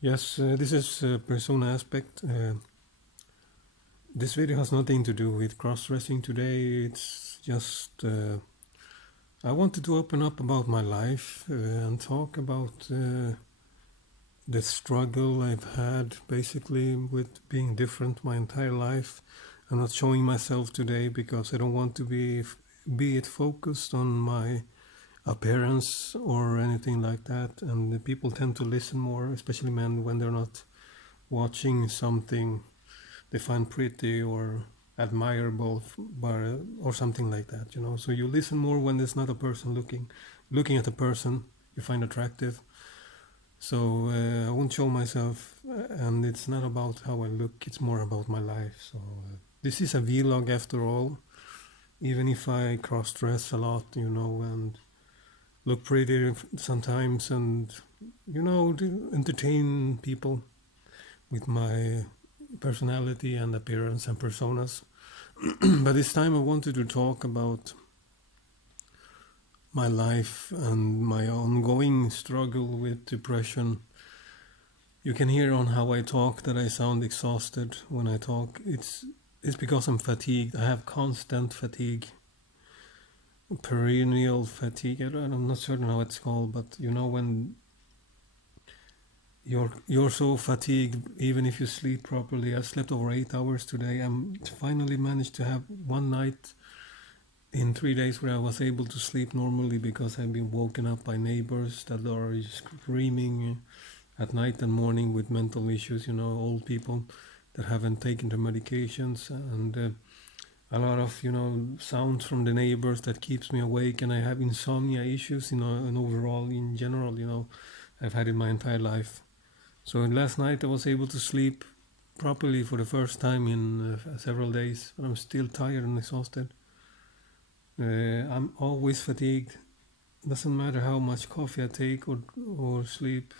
Yes, this is persona aspect. This video has nothing to do with cross-dressing today. It's just I wanted to open up about my life and talk about the struggle I've had basically with being different my entire life. I'm not showing myself today because I don't want to be it focused on my appearance or anything like that. And the people tend to listen more, especially men, when they're not watching something they find pretty or admirable or something like that, you know. So you listen more when there's not a person looking at a person you find attractive. So I won't show myself, and it's not about how I look, it's more about my life. So this is a vlog after all, even if I cross-dress a lot, you know, and look pretty sometimes, and you know, entertain people with my personality and appearance and personas. But this time I wanted to talk about my life and my ongoing struggle with depression. You can hear on how I talk that I sound exhausted when I talk. It's because I'm fatigued. I have constant fatigue, perennial fatigue. I'm not certain how it's called, but you know when you're so fatigued even if you sleep properly. I slept over 8 hours today. I'm finally managed to have one night in 3 days where I was able to sleep normally because I've been woken up by neighbors that are screaming at night and morning with mental issues, you know, old people that haven't taken their medications, and a lot of, you know, sounds from the neighbors that keeps me awake. And I have insomnia issues, you know, and overall in general, you know, I've had it my entire life. So last night I was able to sleep properly for the first time in several days, but I'm still tired and exhausted. I'm always fatigued. Doesn't matter how much coffee I take or sleep.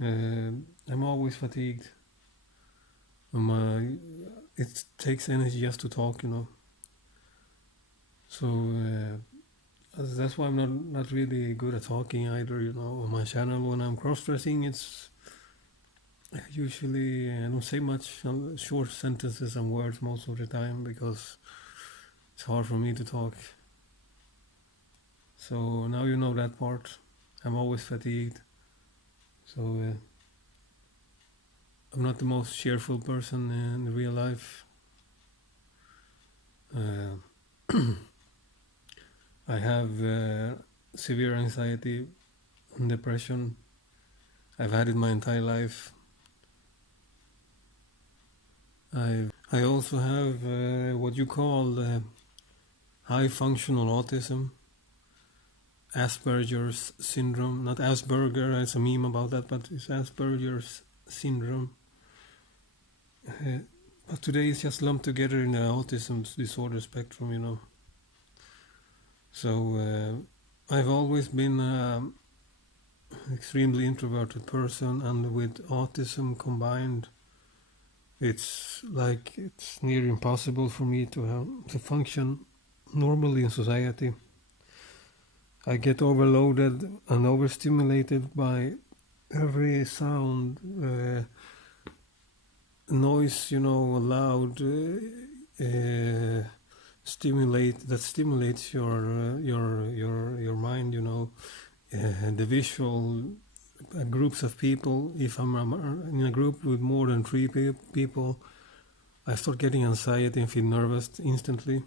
I'm always fatigued. It takes energy just to talk, you know. So that's why I'm not really good at talking either, you know. On my channel, when I'm cross-dressing, it's usually I don't say much, short sentences and words most of the time because it's hard for me to talk. So now you know that part. I'm always fatigued. So I'm not the most cheerful person in real life. I have severe anxiety and depression. I've had it my entire life. I also have what you call high functional autism, Asperger's syndrome. Not Asperger, it's a meme about that, but it's Asperger's syndrome. But today it's just lumped together in the autism disorder spectrum, you know. So I've always been an extremely introverted person, and with autism combined, it's like it's near impossible for me to function normally in society. I get overloaded and overstimulated by every sound, noise, you know, loud, stimulates your mind, you know. The visual groups of people. If I'm in a group with more than 3 people, I start getting anxiety and feel nervous instantly.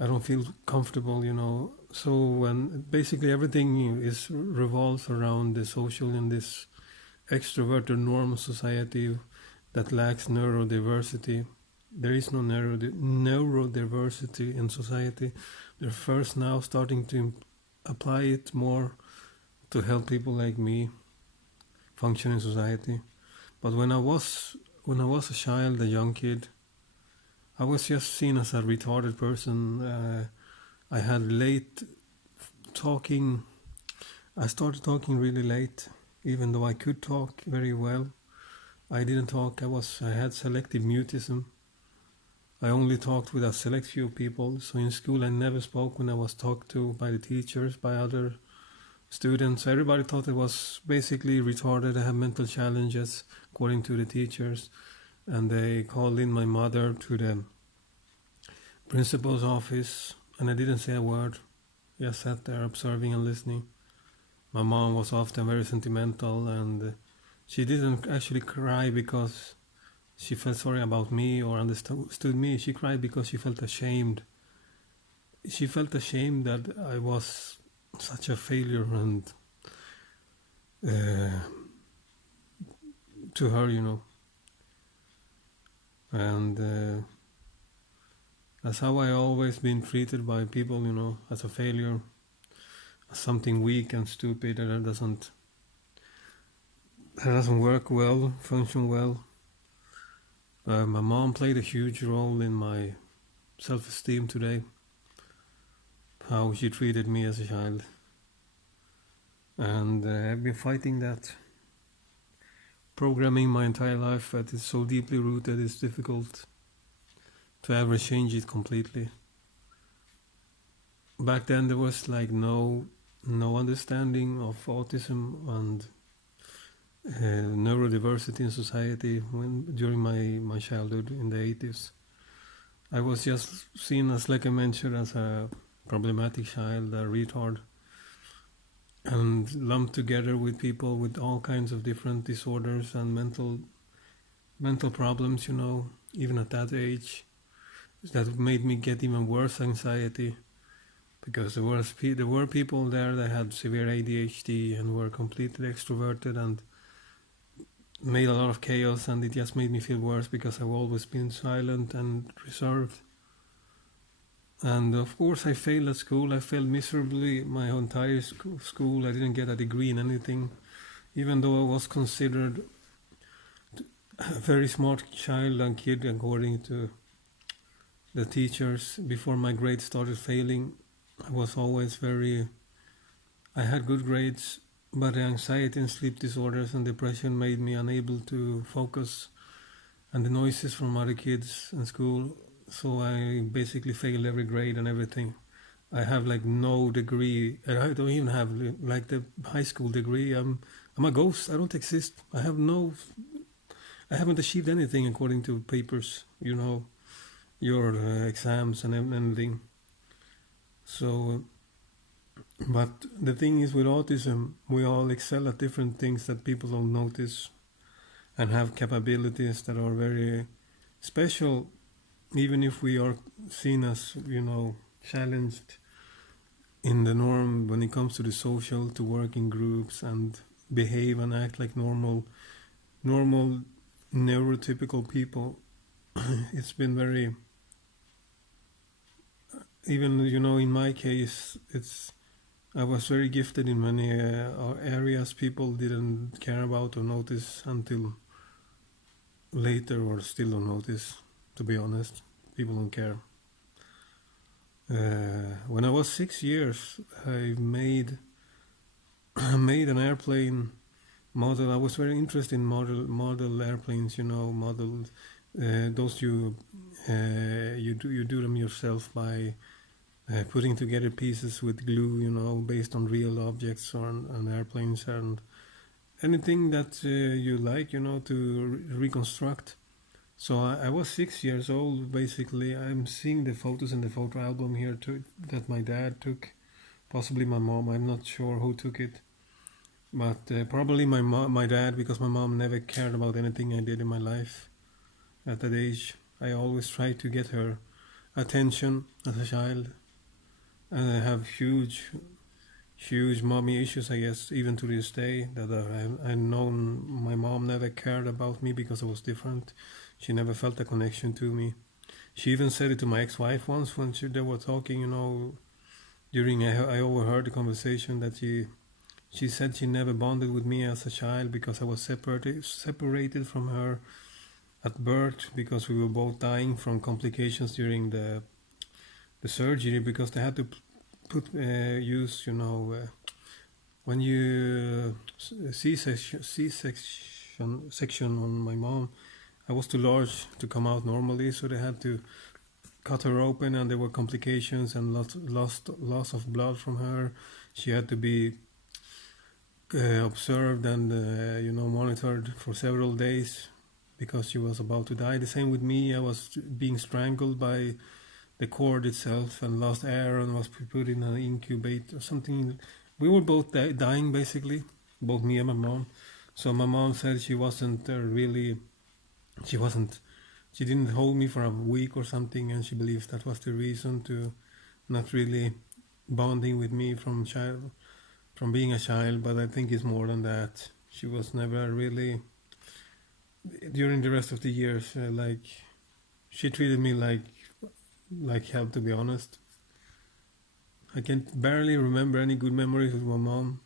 I don't feel comfortable, you know. So when basically everything revolves around the social and this extroverted norm society that lacks neurodiversity. There is no neurodiversity in society. They're first now starting to apply it more to help people like me function in society. But when I was a child, a young kid, I was just seen as a retarded person. I had late talking. I started talking really late, even though I could talk very well. I didn't talk. I had selective mutism. I only talked with a select few people. So in school, I never spoke when I was talked to by the teachers, by other students. Everybody thought it was basically retarded. I have mental challenges, according to the teachers. And they called in my mother to the principal's office, and I didn't say a word. I just sat there observing and listening. My mom was often very sentimental, and she didn't actually cry because she felt sorry about me or understood me. She cried because she felt ashamed. She felt ashamed that I was such a failure, and to her, and that's how I always been treated by people, as a failure, as something weak and stupid that doesn't work well, function well. My mom played a huge role in my self-esteem today, how she treated me as a child. And I've been fighting that programming my entire life, that is so deeply rooted, it's difficult to ever change it completely. Back then there was like no understanding of autism and neurodiversity in society during my childhood in the 80s. I was just seen as, like I mentioned, as a problematic child, a retard, and lumped together with people with all kinds of different disorders and mental problems, even at that age. That made me get even worse anxiety, because there were people there that had severe ADHD and were completely extroverted and made a lot of chaos, and it just made me feel worse because I've always been silent and reserved. And of course I failed at school. I failed miserably my entire school. I didn't get a degree in anything, even though I was considered a very smart child and kid according to the teachers. Before my grades started failing, I had good grades, but anxiety and sleep disorders and depression made me unable to focus, and the noises from other kids in school, so I basically failed every grade and everything. I have like no degree. I don't even have like the high school degree. I'm a ghost. I don't exist. I haven't achieved anything according to papers, your exams and everything. So, but the thing is, with autism, we all excel at different things that people don't notice, and have capabilities that are very special, even if we are seen as, challenged in the norm when it comes to the social, to work in groups and behave and act like normal neurotypical people. It's been very, even, in my case, I was very gifted in many areas people didn't care about or notice until later, or still don't notice, to be honest. People don't care. When I was 6 years, I made an airplane model. I was very interested in model airplanes, those you do them yourself by putting together pieces with glue, based on real objects on airplanes, and anything that you like, to reconstruct. So I was 6 years old, basically. I'm seeing the photos in the photo album here too, that my dad took, possibly my mom. I'm not sure who took it, but probably my dad, because my mom never cared about anything I did in my life. At that age, I always tried to get her attention as a child, and I have huge mommy issues, I guess, even to this day, that I've known my mom never cared about me because I was different. She never felt a connection to me. She even said it to my ex-wife once when they were talking, during I overheard the conversation, that she said she never bonded with me as a child because I was separated from her at birth, because we were both dying from complications during the surgery, because they had to use, when you C-section on my mom, I was too large to come out normally, so they had to cut her open, and there were complications and loss of blood from her. She had to be observed and monitored for several days because she was about to die. The same with me. I was being strangled by the cord itself and lost air and was put in an incubator or something. We were both dying basically, both me and my mom. So my mom said she wasn't she didn't hold me for a week or something, and she believes that was the reason to not really bonding with me from being a child. But I think it's more than that. She was never really, during the rest of the years, she treated me like hell, to be honest. I can barely remember any good memories with my mom.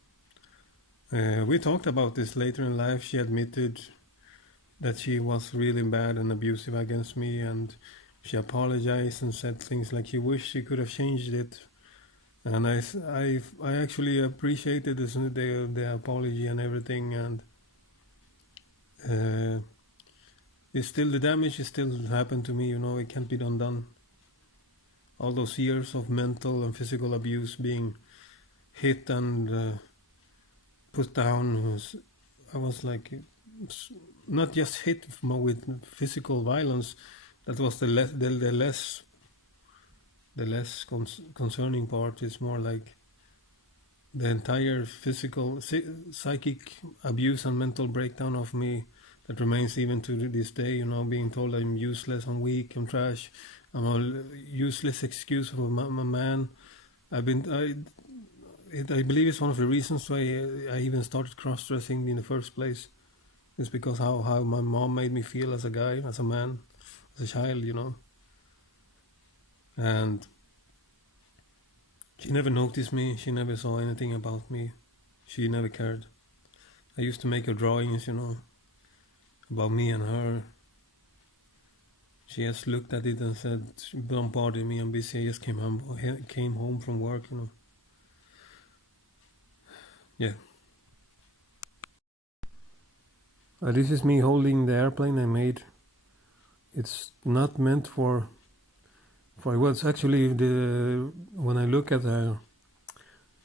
We talked about this later in life. She admitted that she was really bad and abusive against me, and she apologized and said things like she wished she could have changed it. And I actually appreciated the apology and everything, and it's still, the damage is still happened to me, it can't be undone. All those years of mental and physical abuse, being hit and put down, I was like, not just hit with physical violence. That was the less concerning part. Is more like the entire physical, psychic abuse and mental breakdown of me that remains even to this day. Being told I'm useless, I'm weak, I'm trash, I'm a useless excuse of a man. I believe it's one of the reasons why I even started cross-dressing in the first place. It's because how my mom made me feel as a guy, as a man, as a child, And she never noticed me. She never saw anything about me. She never cared. I used to make her drawings, about me and her. She just looked at it and said, "Don't bother me, I'm busy. I just came home from work, Yeah. This is me holding the airplane I made. It's not meant for what's actually when I look at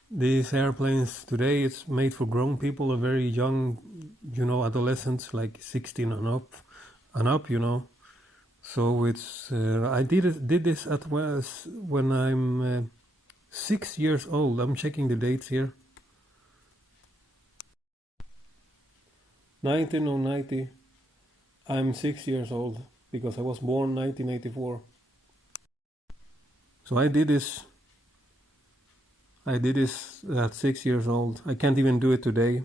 these airplanes today, it's made for grown people, a very young, adolescents, like 16 and up, So it's I did this when I'm 6 years old. I'm checking the dates here. 1990. I'm 6 years old because I was born 1984. So I did this at 6 years old. I can't even do it today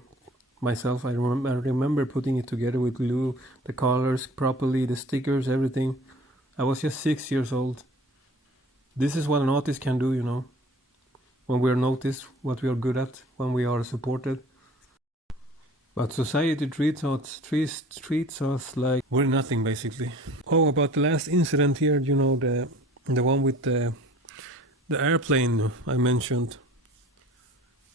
myself. I remember putting it together with glue, the colors properly, the stickers, everything. I was just 6 years old. This is what an autist can do, when we are noticed, what we are good at, when we are supported. But society treats us like we're nothing, basically. Oh, about the last incident here, the one with the airplane I mentioned.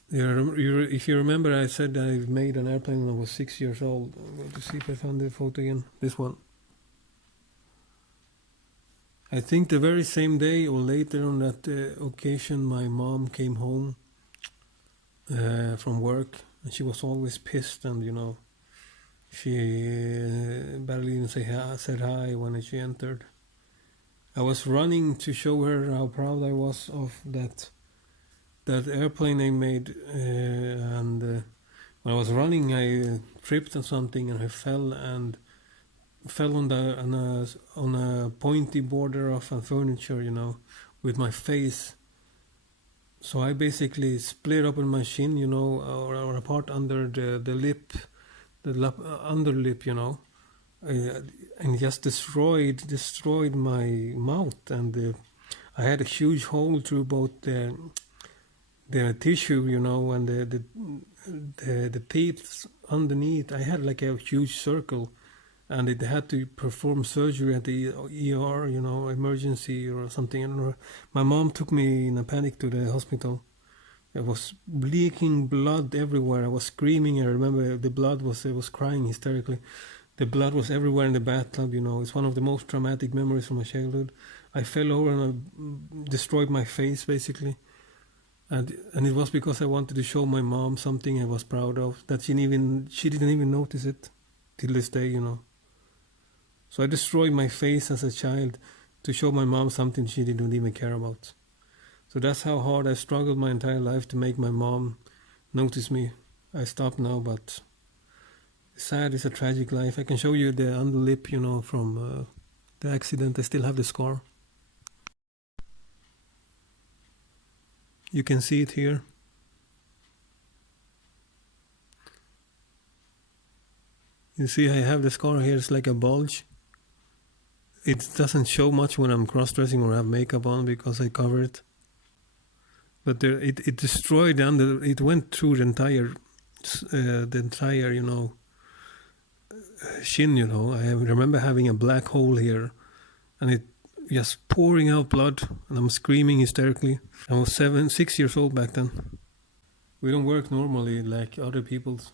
If you remember, I said I made an airplane when I was 6 years old. I'm going to see if I found the photo again. This one. I think the very same day or later on that occasion, my mom came home from work, and she was always pissed, and she barely even said hi when she entered. I was running to show her how proud I was of that airplane I made, and when I was running, I tripped on something and I fell on a pointy border of a furniture, with my face. So I basically split open my shin, or a part under the lip, the under lip, and just destroyed my mouth, and I had a huge hole through both the tissue, and the teeth underneath. I had like a huge circle, and it had to perform surgery at the ER, emergency or something. And my mom took me in a panic to the hospital. I was leaking blood everywhere. I was screaming. I remember I was crying hysterically. The blood was everywhere in the bathtub, It's one of the most traumatic memories from my childhood. I fell over and I destroyed my face, basically. and it was because I wanted to show my mom something I was proud of that she didn't even notice it till this day, you know. So I destroyed my face as a child to show my mom something she didn't even care about. So that's how hard I struggled my entire life to make my mom notice me. I stopped now, but sad is a tragic life. I can show you the underlip, you know, from the accident. I still have the scar. You can see it here. You see I have the scar here, it's like a bulge. It doesn't show much when I'm cross-dressing or have makeup on because I cover it. But it destroyed it went through the entire, you know, shin, you know. I remember having a black hole here and it just pouring out blood and I'm screaming hysterically. I was 6 years old back then. We don't work normally like other people's.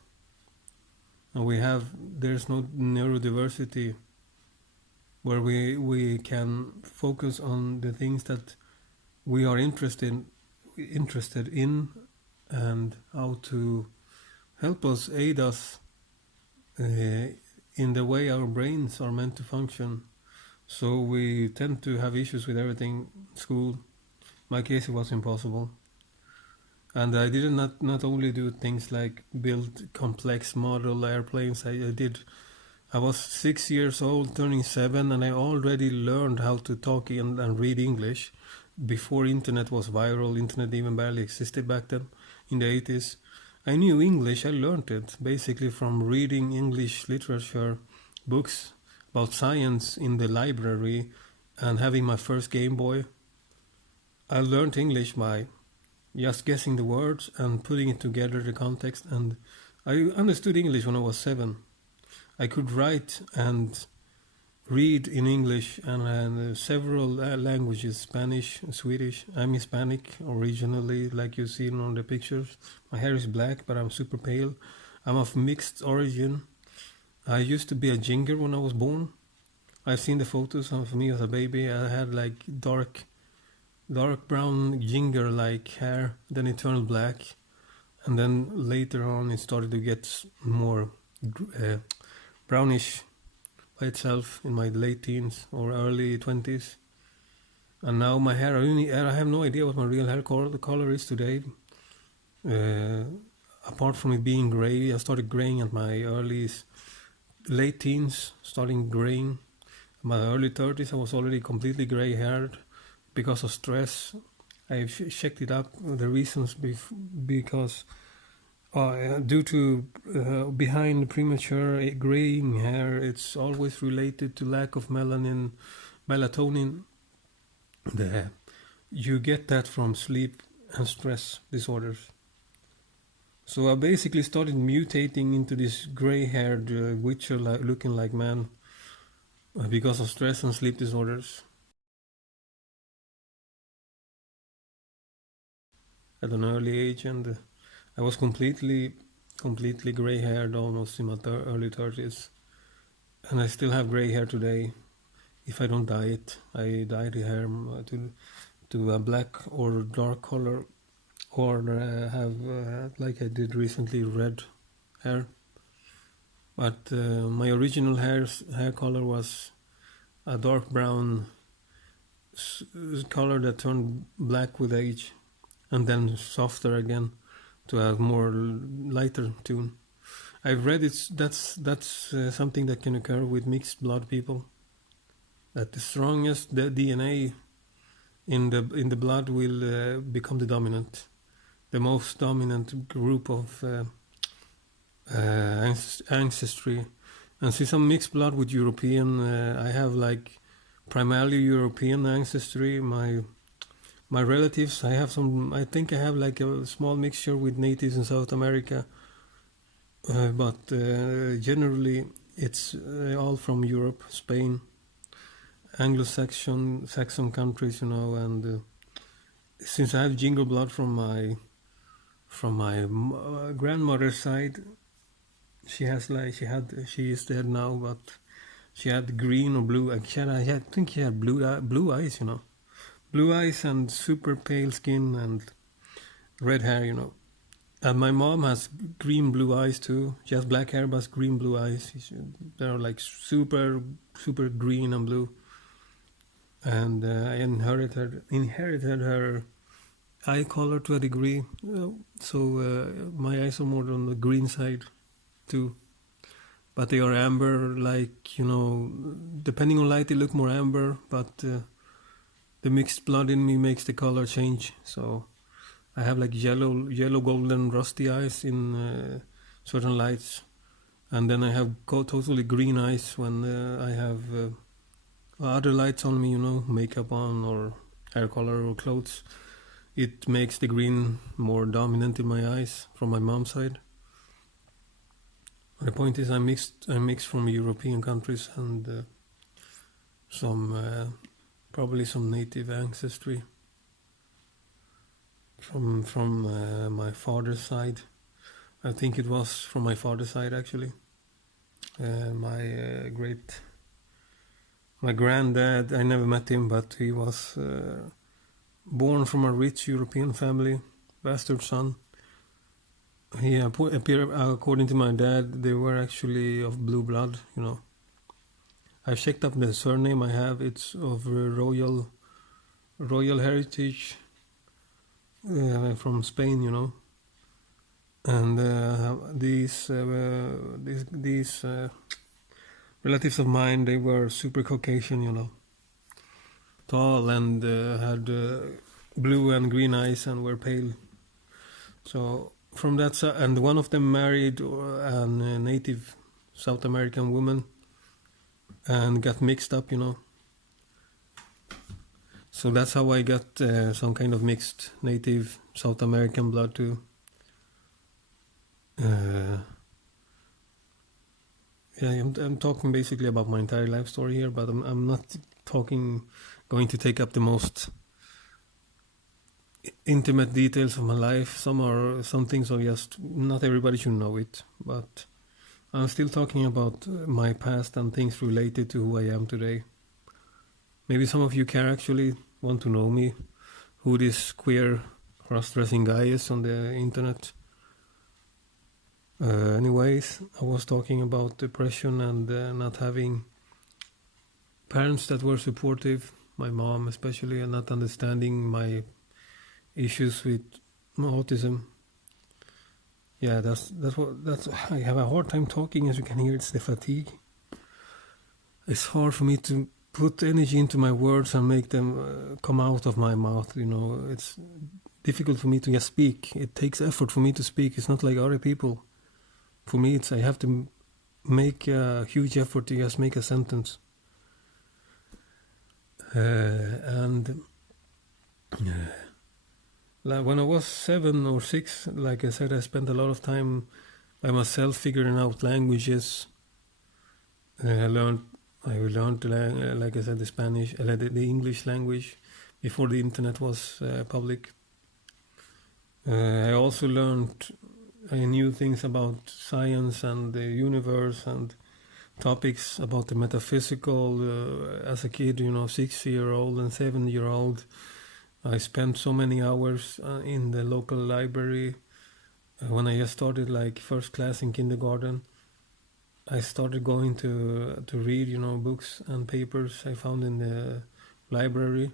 And there's no neurodiversity where we can focus on the things that we are interested in and how to help us, aid us in the way our brains are meant to function. So we tend to have issues with everything. School, my case, it was impossible. And I did not only do things like build complex model airplanes. I was 6 years old, turning 7, and I already learned how to talk and read English before internet was viral. Internet even barely existed back then, in the 80s. I knew English, I learned it basically from reading English literature, books about science in the library, and having my first Game Boy. I learned English by just guessing the words and putting it together, the context, and I understood English when I was 7. I could write and read in English and several languages, Spanish, Swedish. I'm Hispanic originally, like you see on the pictures. My hair is black, but I'm super pale. I'm of mixed origin. I used to be a ginger when I was born. I've seen the photos of me as a baby. I had like dark brown ginger-like hair, then it turned black, and then later on it started to get more brownish by itself in my late teens or early 20s. And now my hair, I have no idea what my real hair color is today. Apart from it being gray, I started graying at my late teens, starting graying. In my early 30s, I was already completely gray-haired because of stress. I've checked it up, the reasons because due to behind premature graying hair, it's always related to lack of melatonin. You get that from sleep and stress disorders. So I basically started mutating into this gray-haired witcher looking like man because of stress and sleep disorders. At an early age, and I was completely gray-haired almost in my early 30s, and I still have gray hair today. If I don't dye it, I dye the hair to a black or dark color, or have like I did recently, red hair. But my original hair color was a dark brown color that turned black with age, and then softer again to have more lighter tone. I've read that's something that can occur with mixed blood people. That the strongest DNA in the blood will become the dominant, the most dominant group of ancestry. And since I'm mixed blood with European, I have like primarily European ancestry. My relatives, I think I have like a small mixture with natives in South America, but generally it's all from Europe, Spain, Anglo-Saxon countries, you know. And since I have ginger blood from my grandmother's side, she is dead now, but she had green or blue. I think she had blue eyes, you know. Blue eyes and super pale skin, and red hair, And my mom has green blue eyes too. She has black hair but green blue eyes. They're like super super green and blue. And I inherited her eye color to a degree. So my eyes are more on the green side too. But they are amber, like, depending on light they look more amber, but the mixed blood in me makes the color change. So I have like yellow, golden, rusty eyes in certain lights, and then I have totally green eyes when I have other lights on me, makeup on or hair color or clothes. It makes the green more dominant in my eyes from my mom's side. The point is, I'm mixed from European countries and probably some native ancestry from my father's side. I think it was from my father's side actually. My granddad, I never met him, but he was born from a rich European family, bastard son. He appeared, according to my dad, they were actually of blue blood, I've checked up the surname I have. It's of royal heritage from Spain, And these relatives of mine, they were super Caucasian, tall and had blue and green eyes and were pale. So from that side, and one of them married a native South American woman and got mixed up, So that's how I got some kind of mixed native South American blood too. I'm talking basically about my entire life story here, but I'm not going to take up the most intimate details of my life. Some things are just, not everybody should know it, but I'm still talking about my past and things related to who I am today. Maybe some of you care actually want to know me, who this queer cross-dressing guy is on the internet. Anyways, I was talking about depression and not having parents that were supportive, my mom especially, and not understanding my issues with autism. Yeah, that's I have a hard time talking, as you can hear. It's the fatigue. It's hard for me to put energy into my words and make them come out of my mouth. It's difficult for me to just speak. It takes effort for me to speak. It's not like other people. For me, I have to make a huge effort to just make a sentence. And when I was 7 or 6, like I said, I spent a lot of time by myself figuring out languages. I learned, like I said, the Spanish, the English language before the internet was public. I also I knew things about science and the universe and topics about the metaphysical as a kid, 6-year-old and 7-year-old. I spent so many hours in the local library. When I just started like first class in kindergarten, I started going to read, books and papers I found in the library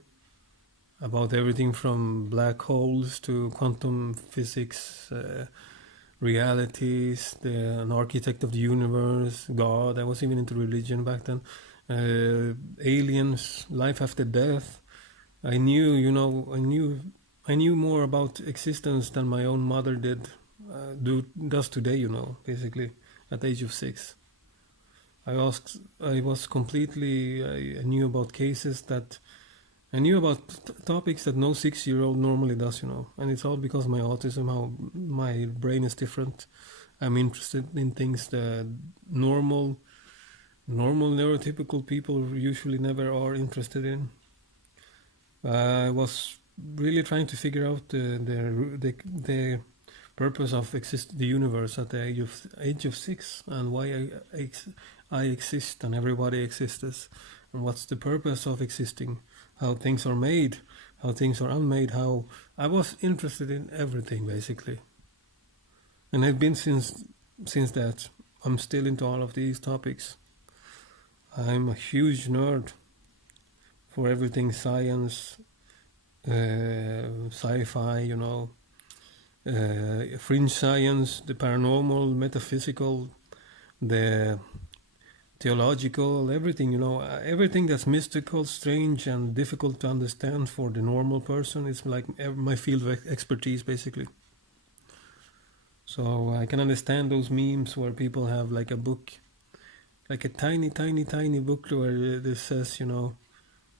about everything from black holes to quantum physics, realities, an architect of the universe, God. I was even into religion back then. Aliens, life after death. I knew more about existence than my own mother does today, basically, at the age of 6. I knew about cases that, I knew about topics that no 6-year-old normally does, and it's all because of my autism, how my brain is different. I'm interested in things that normal neurotypical people usually never are interested in. I was really trying to figure out the purpose of the universe at the age of 6, and why I exist and everybody exists, and what's the purpose of existing, how things are made, how things are unmade, how I was interested in everything basically. And I've been since that. I'm still into all of these topics. I'm a huge nerd for everything science, sci-fi, fringe science, the paranormal, metaphysical, the theological, everything, everything that's mystical, strange, and difficult to understand for the normal person. It's like my field of expertise, basically. So I can understand those memes where people have like a book, like a tiny, tiny, tiny book where it says,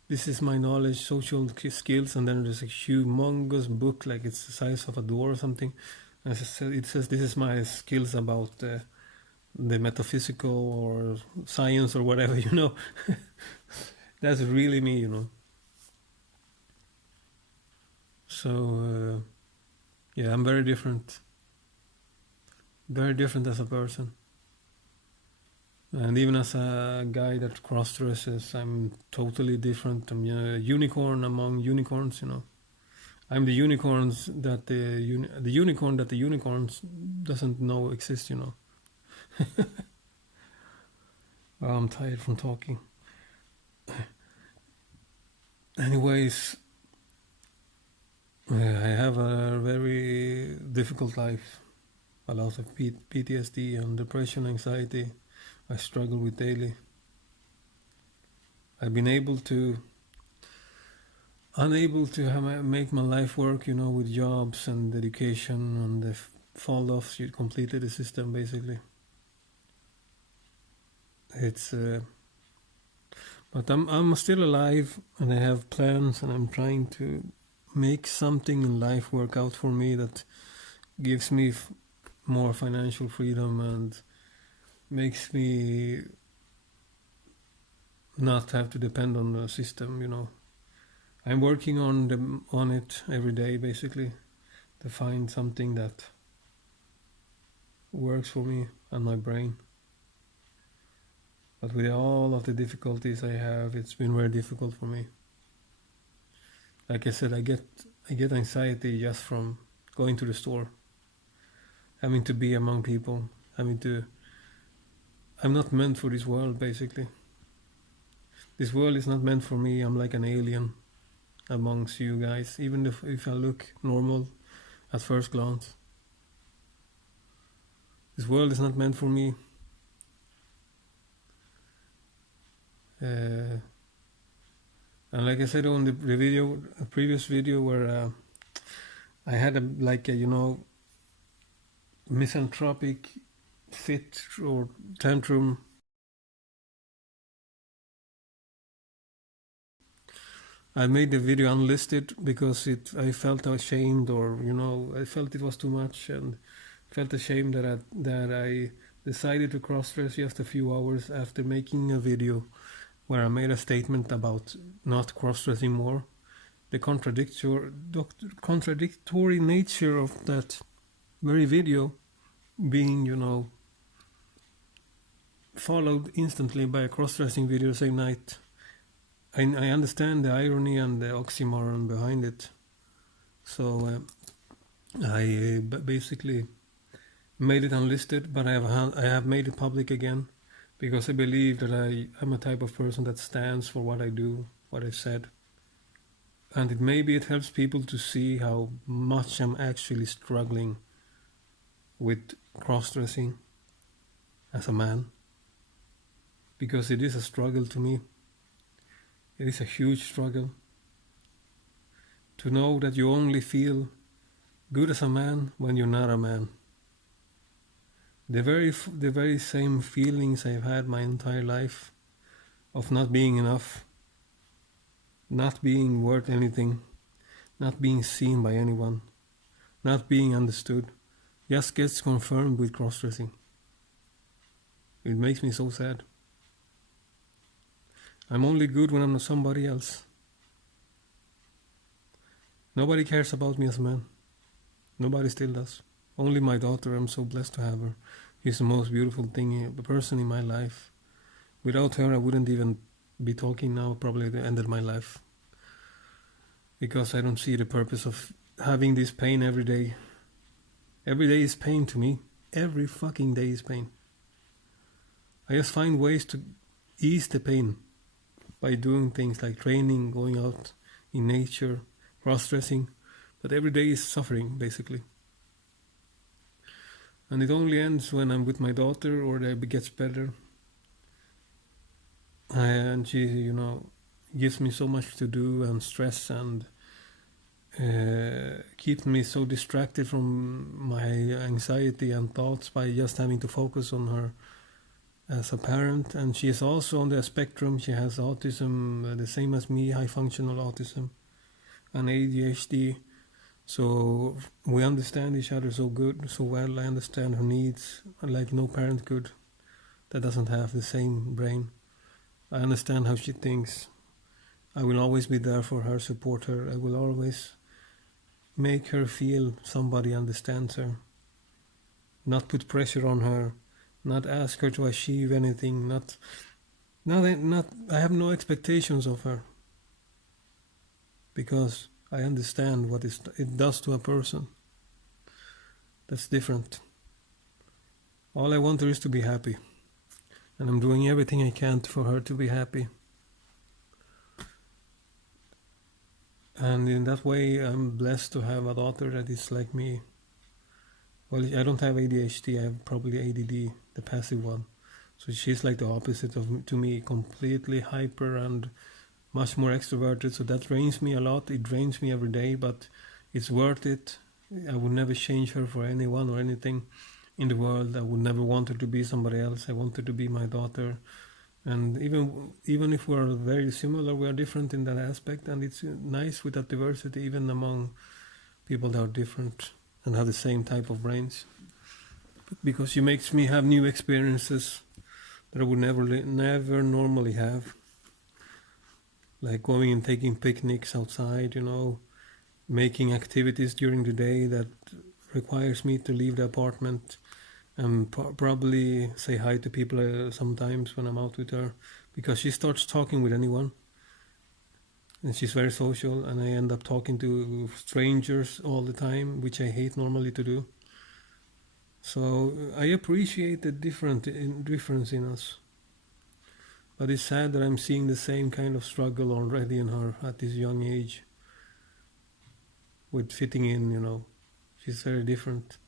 this is my knowledge, social skills, and then there's a humongous book, like it's the size of a door or something. And it says, this is my skills about the metaphysical or science or whatever, That's really me, So, yeah, I'm very different as a person. And even as a guy that cross-dresses, I'm totally different. I'm a unicorn among unicorns, I'm the unicorns that the unicorn that the unicorns doesn't know exists, Oh, I'm tired from talking. Anyways, I have a very difficult life. A lot of PTSD and depression, anxiety. I struggle with daily. I've been unable to make my life work, with jobs and education, and the fall off completely the system, basically. It's but I'm still alive, and I have plans, and I'm trying to make something in life work out for me that gives me more financial freedom and makes me not have to depend on the system. I'm working on it every day, basically, to find something that works for me and my brain. But with all of the difficulties I have, it's been very difficult for me. Like I said, I get anxiety just from going to the store, having to be among people, I'm not meant for this world, basically. This world is not meant for me. I'm like an alien amongst you guys, even if I look normal at first glance. This world is not meant for me. And like I said on the previous video, where I had a misanthropic fit or tantrum. I made the video unlisted because I felt ashamed, or I felt it was too much, and felt ashamed that I decided to cross-dress just a few hours after making a video where I made a statement about not cross-dressing more. The contradictory nature of that very video being, followed instantly by a cross-dressing video the same night. I understand the irony and the oxymoron behind it. So I basically made it unlisted, but I have made it public again, because I believe that I'm a type of person that stands for what I do, what I said. And maybe it helps people to see how much I'm actually struggling with cross-dressing as a man. Because it is a struggle to me. It is a huge struggle to know that you only feel good as a man when you're not a man. The very same feelings I've had my entire life of not being enough, not being worth anything, not being seen by anyone, not being understood, just gets confirmed with cross-dressing. It makes me so sad. I'm only good when I'm not somebody else. Nobody cares about me as a man. Nobody still does. Only my daughter. I'm so blessed to have her. She's the most beautiful person in my life. Without her, I wouldn't even be talking now. Probably the end of my life. because I don't see the purpose of having this pain every day. Every day is pain to me. Every fucking day is pain. I just find ways to ease the pain by doing things like training, going out in nature, cross-dressing, but every day is suffering, basically. And it only ends when I'm with my daughter or it gets better. And she, gives me so much to do and stress and keeps me so distracted from my anxiety and thoughts by just having to focus on her as a parent. And she is also on the spectrum. She has autism, the same as me, high functional autism and ADHD. So we understand each other so well. I understand her needs like no parent could that doesn't have the same brain. I understand how she thinks. I will always be there for her, support her. I will always make her feel somebody understands her. Not put pressure on her. Not ask her to achieve anything. I have no expectations of her. Because I understand what it does to a person. That's different. All I want her is to be happy. And I'm doing everything I can for her to be happy. And in that way, I'm blessed to have a daughter that is like me. Well, I don't have ADHD, I have probably ADD, the passive one. So she's like the opposite to me, completely hyper and much more extroverted. So that drains me a lot. It drains me every day, but it's worth it. I would never change her for anyone or anything in the world. I would never want her to be somebody else. I want her to be my daughter. And even if we're very similar, we are different in that aspect. And it's nice with that diversity, even among people that are different and have the same type of brains. Because she makes me have new experiences that I would never normally have. Like going and taking picnics outside, making activities during the day that requires me to leave the apartment and probably say hi to people sometimes when I'm out with her, because she starts talking with anyone and she's very social, and I end up talking to strangers all the time, which I hate normally to do. So I appreciate the difference in us, but it's sad that I'm seeing the same kind of struggle already in her at this young age with fitting in. She's very different.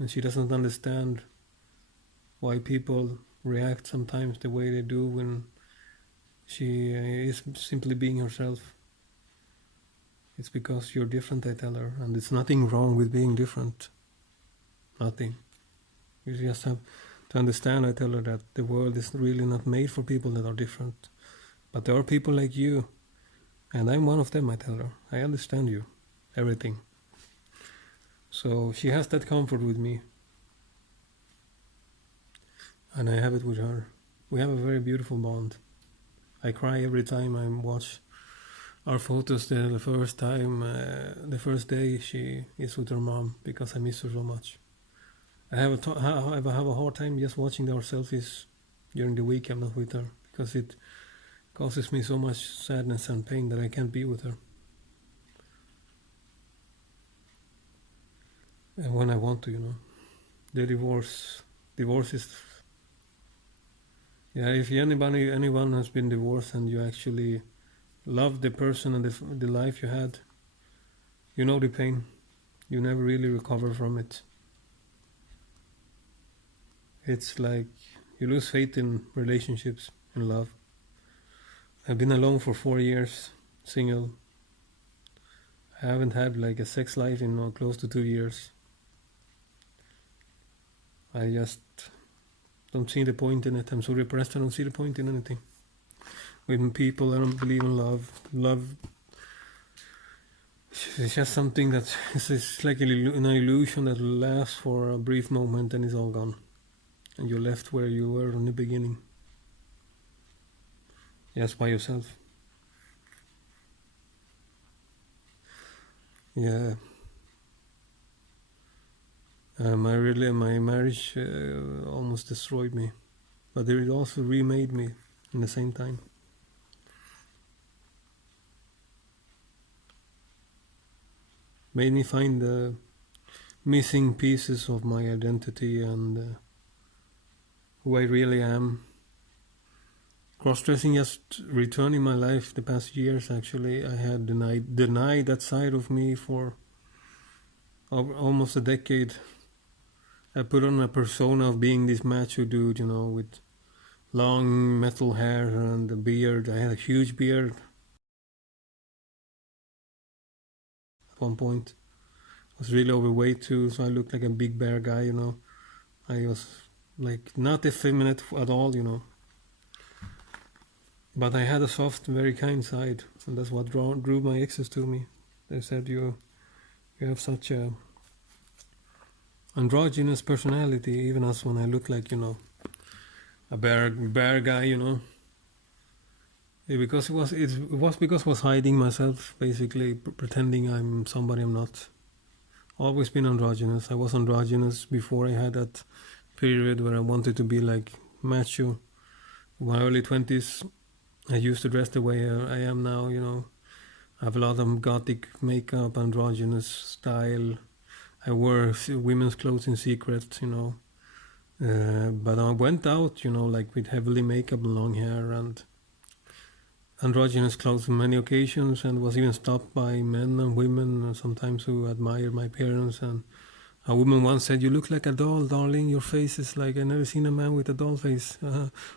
And she doesn't understand why people react sometimes the way they do when she is simply being herself. It's because you're different, I tell her, and there's nothing wrong with being different. Nothing. You just have to understand, I tell her, that the world is really not made for people that are different. But there are people like you, and I'm one of them, I tell her. I understand you, everything. So she has that comfort with me. And I have it with her. We have a very beautiful bond. I cry every time I watch our photos there the first day she is with her mom, because I miss her so much. I have a hard time just watching our selfies during the week I'm not with her, because it causes me so much sadness and pain that I can't be with her. And when I want to, the divorce is, if anyone has been divorced and you actually love the person and the life you had, you know the pain. You never really recover from it. It's like you lose faith in relationships, in love. I've been alone for 4 years, single. I haven't had like a sex life in close to 2 years. I just don't see the point in it. I'm so depressed, I don't see the point in anything. With people, I don't believe in love. Love is just something that it's like an illusion that lasts for a brief moment and is all gone. And you're left where you were in the beginning. Just by yourself. Yeah. My marriage almost destroyed me, but it also remade me in the same time. made me find the missing pieces of my identity and who I really am. Cross-dressing just returned in my life the past years. Actually, I had denied that side of me for almost a decade. I put on a persona of being this macho dude, with long metal hair and a beard. I had a huge beard at one point. I was really overweight too, so I looked like a big bear guy, I was like not effeminate at all, But I had a soft, very kind side, and that's what drew my exes to me. They said, you have such a androgynous personality, even as when I look like, a bear guy, Because it was because I was hiding myself, basically pretending I'm somebody I'm not. Always been androgynous. I was androgynous before I had that period where I wanted to be like macho. In my early 20s, I used to dress the way I am now, I have a lot of gothic makeup, androgynous style. I wore women's clothes in secret, But I went out, like with heavily makeup and long hair and androgynous clothes on many occasions, and was even stopped by men and women sometimes who admired my appearance. And a woman once said, "You look like a doll, darling. Your face is like I've never seen a man with a doll face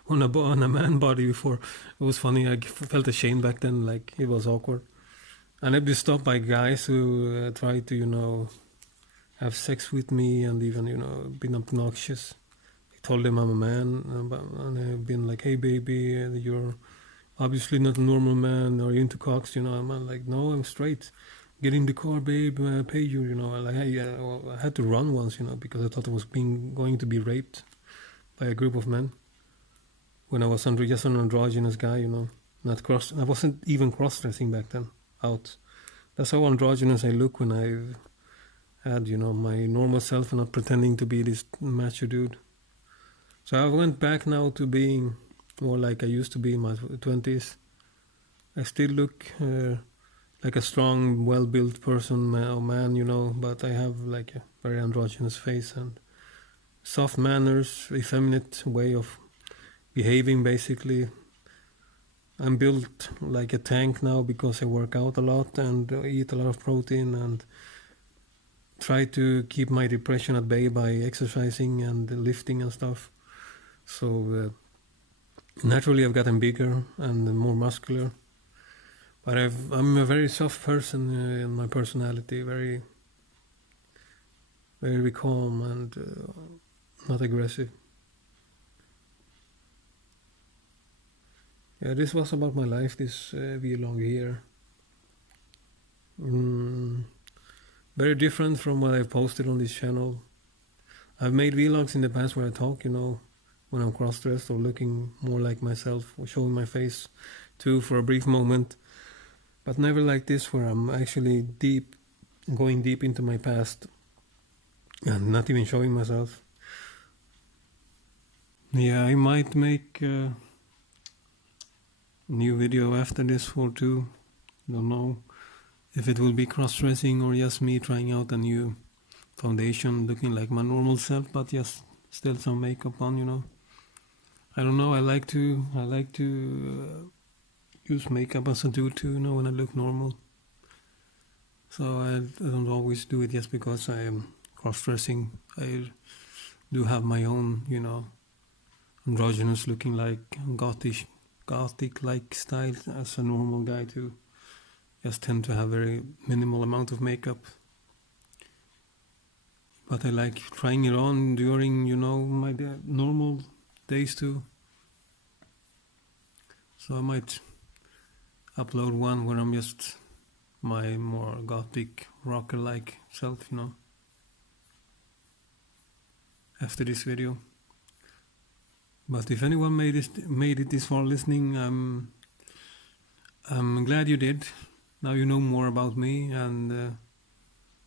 on a man body before." It was funny. I felt ashamed back then, like it was awkward. And I'd be stopped by guys who tried to, have sex with me and even, been obnoxious. I told them I'm a man, and I've been like, "Hey, baby, you're obviously not a normal man. Are you into cocks?" I'm like, "No, I'm straight. Get in the car, babe. I pay you." Like I had to run once, because I thought I was going to be raped by a group of men when I was just an androgynous guy, not cross. I wasn't even cross-dressing back then. Out. That's how androgynous I look when I had, my normal self and not pretending to be this macho dude. So I went back now to being more like I used to be in my 20s. I still look like a strong, well-built person, man, but I have like a very androgynous face and soft manners, effeminate way of behaving, basically. I'm built like a tank now because I work out a lot and eat a lot of protein and try to keep my depression at bay by exercising and lifting and stuff. So naturally I've gotten bigger and more muscular. But I'm a very soft person in my personality, very, very calm and not aggressive. Yeah, this was about my life, this vlog here. Very different from what I've posted on this channel. I've made vlogs in the past where I talk, when I'm cross-dressed or looking more like myself or showing my face too for a brief moment. But never like this where I'm actually going deep into my past and not even showing myself. Yeah, I might make a new video after this or two. Don't know if it will be cross-dressing or just me trying out a new foundation looking like my normal self, but just still some makeup on, I don't know, I like to use makeup as a dude too, when I look normal. So I don't always do it just because I am cross-dressing. I do have my own, androgynous looking like gothic-like style as a normal guy too. Just tend to have very minimal amount of makeup. But I like trying it on during, my normal days too. So I might upload one where I'm just my more gothic rocker-like self, after this video. But if anyone made it this far listening, I'm glad you did. Now you know more about me and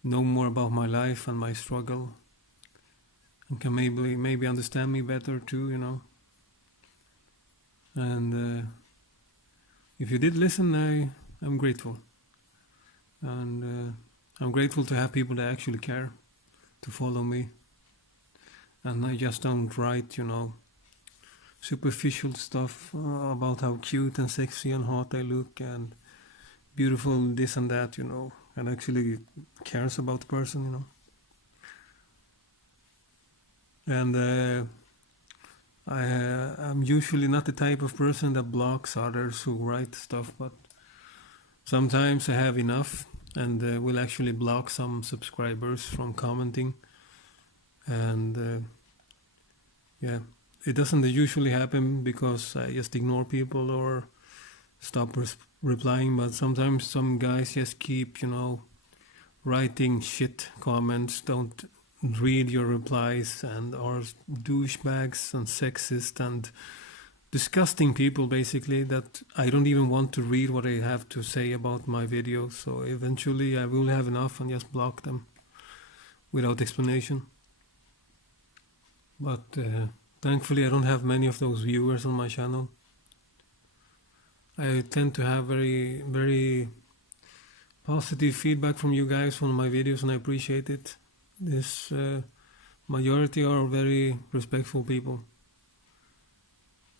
know more about my life and my struggle, and can maybe understand me better too, And if you did listen, I'm grateful. And I'm grateful to have people that actually care to follow me, and I just don't write, superficial stuff about how cute and sexy and hot I look and beautiful this and that, and actually cares about the person, And I'm usually not the type of person that blocks others who write stuff, but sometimes I have enough and will actually block some subscribers from commenting. And yeah, it doesn't usually happen because I just ignore people or stop replying, but sometimes some guys just keep, writing shit comments, don't read your replies, and are douchebags and sexist and disgusting people, basically, that I don't even want to read what I have to say about my videos. So eventually I will have enough and just block them without explanation. But thankfully I don't have many of those viewers on my channel. I tend to have very, very positive feedback from you guys on my videos, and I appreciate it. This majority are very respectful people.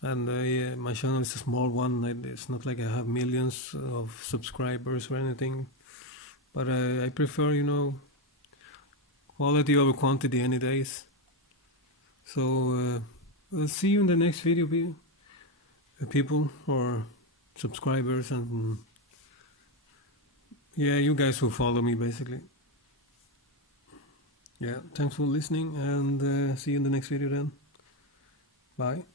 And yeah, my channel is a small one. It's not like I have millions of subscribers or anything. But I prefer, quality over quantity any days. So we'll see you in the next video, people or subscribers, and yeah, you guys who follow me, basically. Yeah, thanks for listening, and see you in the next video then. Bye.